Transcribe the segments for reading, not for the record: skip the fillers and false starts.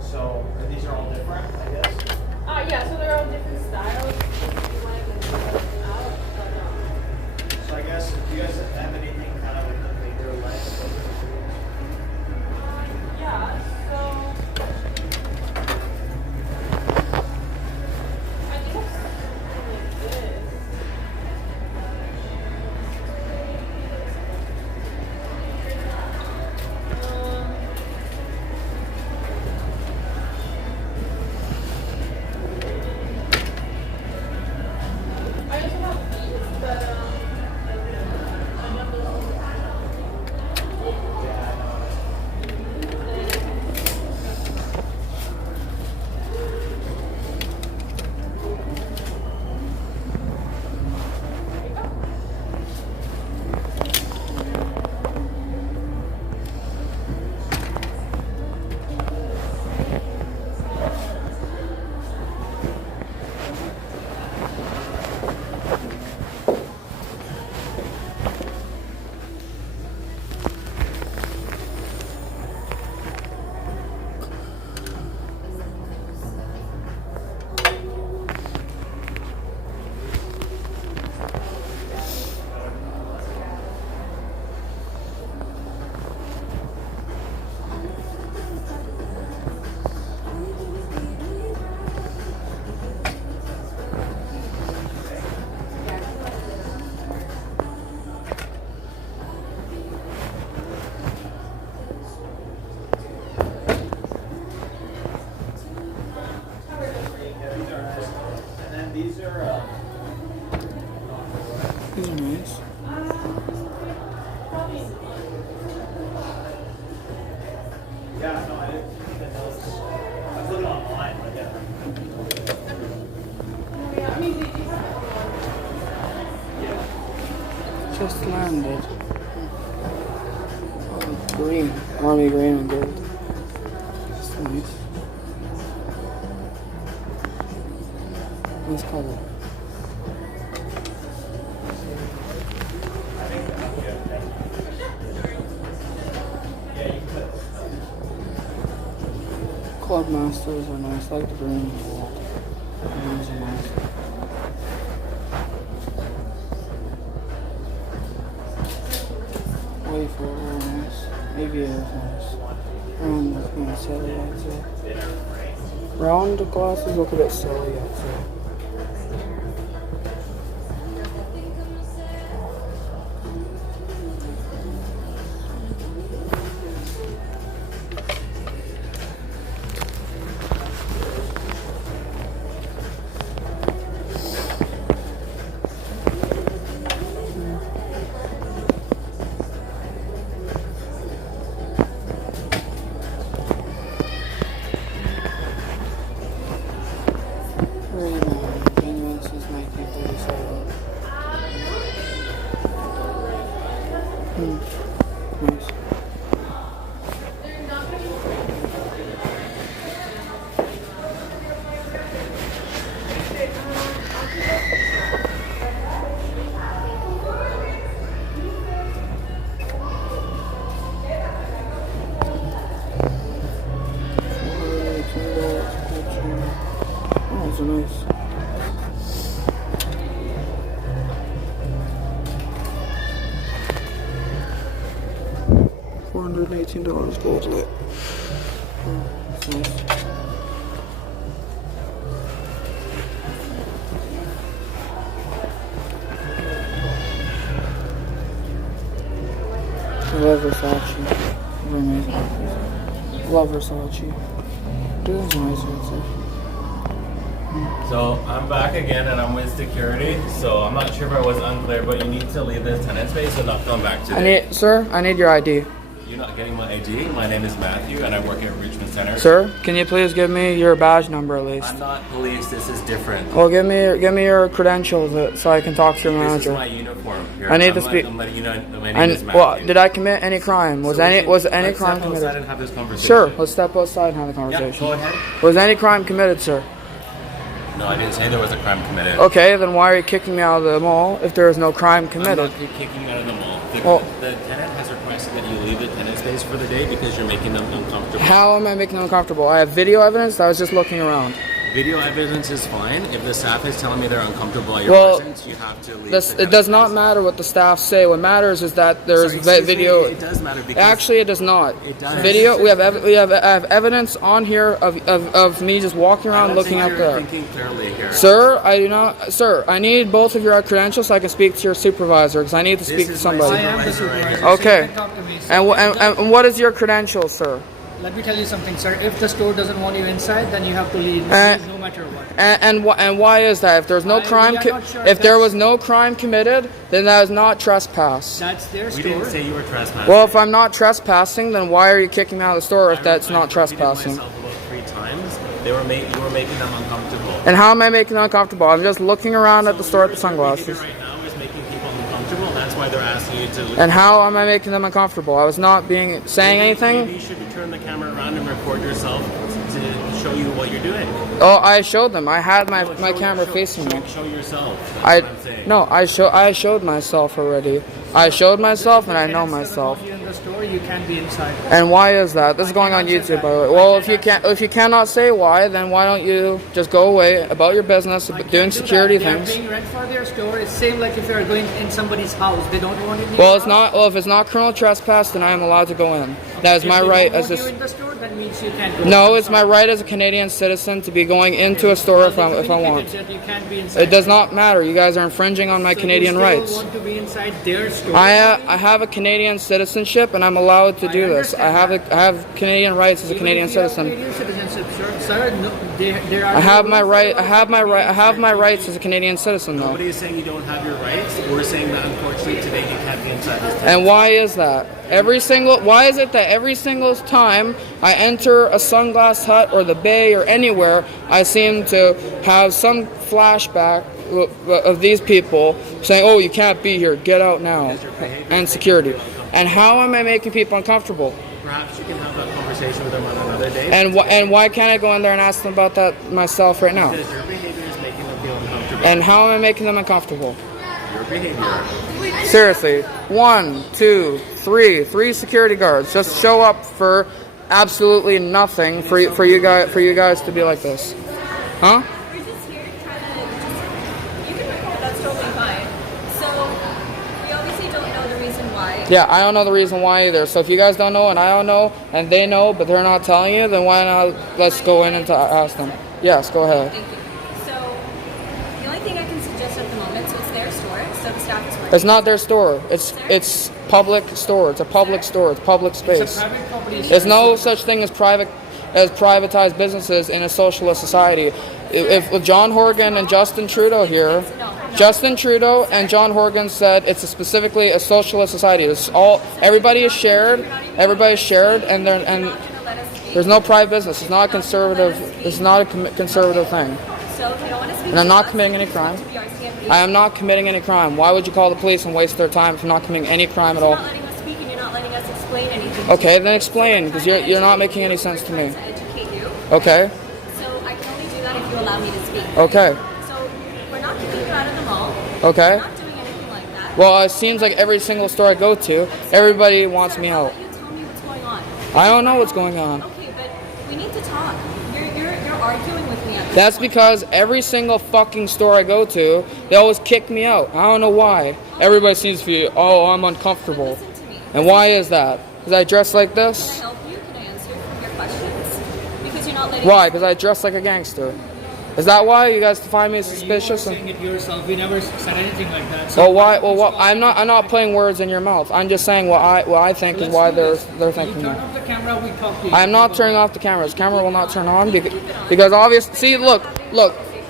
So these are all different, I guess? Yeah, so they're all different styles. So I guess, do you guys have anything kind of with the bigger length? Yeah, so I think it's something like this. I just have these, but I don't know. Yeah, I know. And then these are, These are nice. yeah, no, I didn't even notice. I was looking online, but yeah. Yeah, I mean, they do have Just landed. Oh, green. Army green and gold. That's nice. Nice color. Club Masters are nice. I like the green and gold. These are nice. Wayful, very nice. AVA is nice. Round is kind of silly, I'd say. Round glasses look a bit silly, I'd say. Nice. Oh, those are nice. $418 gold lit. Oh, that's nice. I love Versace. They're amazing. Love Versace. Dude's nice, I'd say. So I'm back again and I'm with security. So I'm not sure if I was unclear, but you need to leave this tenant space and not come back today. Sir, I need your ID. You're not getting my ID. My name is Matthew and I work at Richmond Center. Sir, can you please give me your badge number at least? I'm not police. This is different. Well, give me your credentials so I can talk to your This manager. is my uniform. Here, I need to speak. I'm letting you know my name is Matthew. Well, did I commit any crime? Was any crime Let's step outside committed? and have this conversation. Sure, let's step outside and have a Yeah, conversation. go ahead. Was any crime committed, sir? No, I didn't say there was a crime committed. Okay, then why are you kicking me out of the mall if there is no crime I'm committed? not kicking you out of the mall. Well- The tenant has requested that you leave the tenant space for the day because you're making them uncomfortable. How am I making them uncomfortable? I have video evidence. I was just looking around. Video evidence is fine. If the staff is telling me they're uncomfortable at your Well, presence, you have to leave. It does not matter what the staff say. What matters is that there is video. It does matter because Actually, it does not. It does. Video. I have evidence on here of me just walking around looking out there. Thinking clearly here. Sir, I do not. Sir, I need both of your credentials so I can speak to your supervisor because I need to speak to is my somebody. I am the supervisor right supervisor. here. Okay. So you can talk to me. So And what is your credentials, sir? let me tell you something, sir. If the store doesn't want you inside, then you have to leave, no matter what. And why is that? If there's no We crime, are not sure if there that's- was no crime committed, then that is not trespass. That's their We store. didn't say you were trespassing. Well, if I'm not trespassing, then why are you kicking me out of the store if that's not trespassing? Myself about 3 times. You were making them uncomfortable. And how am I making them uncomfortable? I'm just looking around at the store at the sunglasses. Your behavior right now is making people uncomfortable. That's why they're asking you to leave. And how am I making them uncomfortable? I was not saying Maybe anything. you should turn the camera around and record yourself to show you what you're doing. Oh, I showed them. I had my camera facing me. Show yourself. That's what I'm saying. No, I showed myself already. I showed myself and I know myself. If you in the store, you can't be inside. And why is that? This is going on YouTube, by the way. Well, if you cannot say why, then why don't you just go away about your business, doing security things? They're paying rent for their store. It's same like if you're going in somebody's house. They don't want it in Well, your it's not. Well, if it's not criminal trespass, then I am allowed to go in. That is my right as If they a. don't want you in the store, that means you can't go. No, it's my right as a Canadian citizen to be going into a store if I want. That you can't be inside. It does not matter. You guys are infringing on my So Canadian you still rights. want to be inside their store. I have a Canadian citizenship and I'm allowed to I do this. I understand have Canadian rights as a Even Canadian if you have citizen. Canadian citizenship, sir, no, there are I have no my rules right. I about have my right. I have my inside. rights as a Canadian citizen, though. Nobody is saying you don't have your rights. We're saying that unfortunately today you can't be inside this tent. And why is that? Why is it that every single time I enter a Sunglass Hut or the Bay or anywhere, I seem to have some flashback of these people saying, "Oh, you can't be here. Get out now," and security. And how am I making people uncomfortable? Perhaps you can have that conversation with them on another day. And why can't I go in there and ask them about that myself right now? Because your behavior is making them feel uncomfortable. And how am I making them uncomfortable? Your behavior. Seriously, 1, 2, 3 security guards just show up for absolutely nothing for you guys to be like this, huh? We're just here to try to you can record, that's totally fine. So we obviously don't know the reason why. Yeah, I don't know the reason why either. So if you guys don't know and I don't know and they know but they're not telling you, then why not let's go in and ask them. Yes, go ahead. Thank you. So the only thing I can suggest at the moment, so it's their store, so the staff is working. It's not their store. It's public store. It's a public store. It's public It's space. a private property. There's no such thing as privatized businesses in a socialist society. If John Horgan and Justin Trudeau here, Justin Trudeau and John Horgan said it's specifically a socialist society. It's all everybody is shared, and there's no private business. It's not a conservative. It's not a conservative thing. So if you don't want to speak And I'm to not us, committing any you crime. have to be RCMP. I am not committing any crime. Why would you call the police and waste their time if you're not committing any crime at You're all? not letting us speak and you're not letting us explain anything. Okay, then explain, because you're not making any sense to me. To educate you. Okay. So I can only do that if you allow me to speak. Okay. So we're not kicking you out of the mall. Okay. We're not doing anything like that. Well, it seems like every single store I go to, everybody wants me out. You tell me what's going on. I don't know what's going on. Okay, but we need to talk. You're arguing with me. At this That's point. because every single fucking store I go to, they always kick me out. I don't know why. Everybody seems to be, oh, I'm uncomfortable. Listen to me. And why is that? Because I dress like Can I this? help you? Can I answer your questions? Because you're not letting Why? us- Because I dress like a gangster. Is that why you guys find me You suspicious? were saying it yourself. We never said anything like that. Well, why? Well, what? I'm not putting words in your mouth. I'm just saying what I think is why they're thinking You turn that. off the camera. We talk to you. I'm not turning off the cameras. Camera will not turn on because obviously, see, look,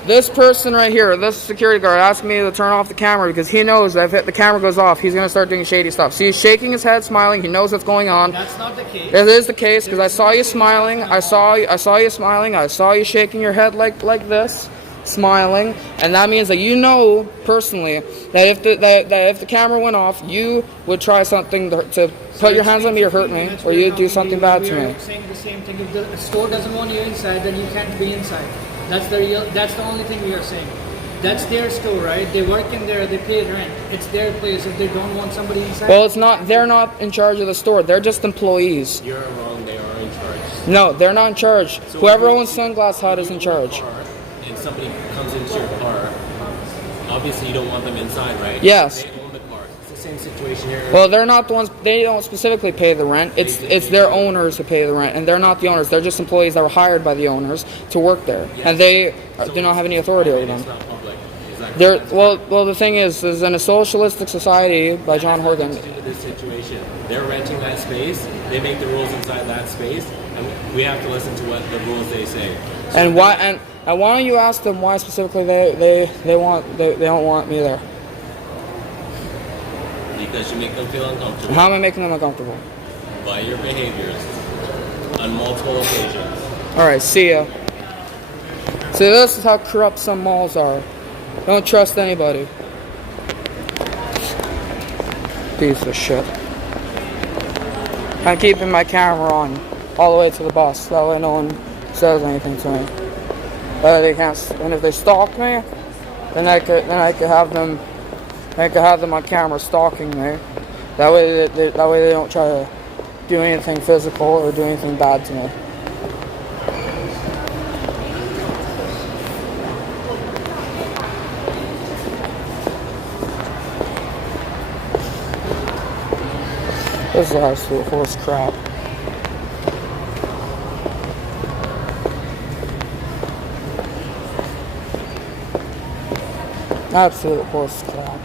this person right here, this security guard asked me to turn off the camera because he knows that if the camera goes off, he's gonna start doing shady stuff. So he's shaking his head, smiling. He knows what's going on. That's not the case. It is the case because I saw you smiling. I saw you smiling. I saw you shaking your head like this, smiling, and that means that you know personally that if the camera went off, you would try something to put your hands on me or hurt me, or you'd do something bad to me. We're saying the same thing. If the store doesn't want you inside, then you can't be inside. That's the only thing we are saying. That's their store, right? They work in there, they pay rent. It's their place. If they don't want somebody inside. Well, it's not. They're not in charge of the store. They're just employees. You're wrong. They are in charge. No, they're not in charge. So Whoever if owns Sunglass Hut is in charge. And somebody comes into your car, obviously you don't want them inside, right? Yes. They own the car. It's the same situation here. Well, they're not the ones. They don't specifically pay the rent. It's their owners who pay the rent, and they're not the owners. They're just employees that were hired by the owners to work there, and they do not have any authority over them. It's not public. Is that They're correct? well. The thing is in a socialistic society by John Horgan. To this situation, they're renting that space. They make the rules inside that space, and we have to listen to what the rules they say. So And why? And why don't you ask them why specifically they don't want me there? Because you make them feel uncomfortable How am I making them uncomfortable? by your behaviors on multiple occasions. All right, see ya. See, this is how corrupt some malls are. Don't trust anybody. Piece of shit. I'm keeping my camera on all the way to the bus. That way no one says anything to me. They can't. And if they stalk me, then I could have them. I could have them on camera stalking me. That way they don't try to do anything physical or do anything bad to me. This is absolute horse crap. Absolute horse crap.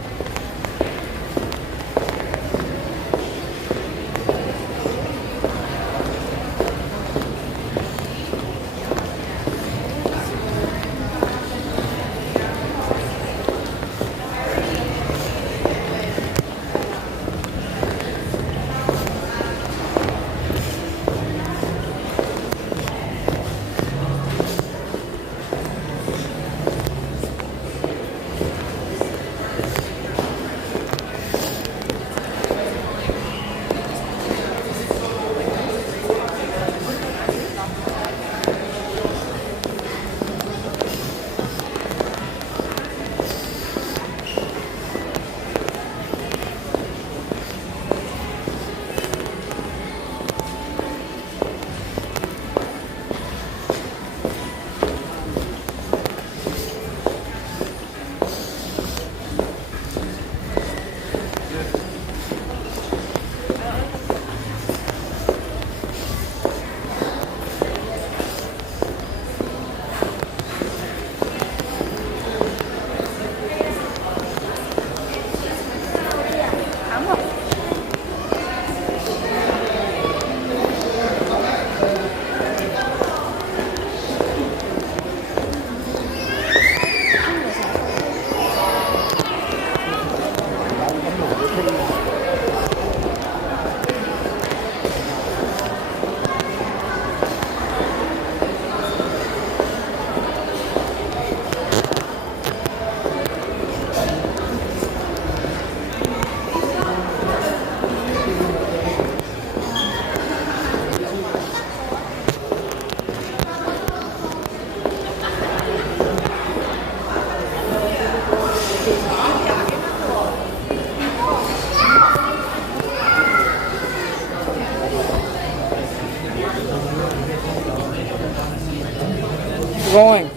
Going.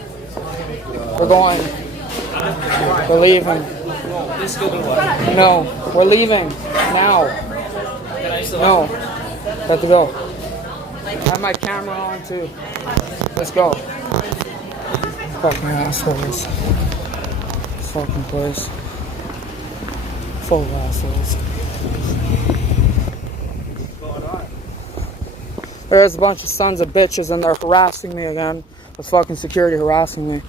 We're going. We're leaving. No, we're leaving now. No, have to go. I have my camera on too. Let's go. Fucking assholes. Fucking place. Full of assholes. There's a bunch of sons of bitches and they're harassing me again. The fucking security harassing me.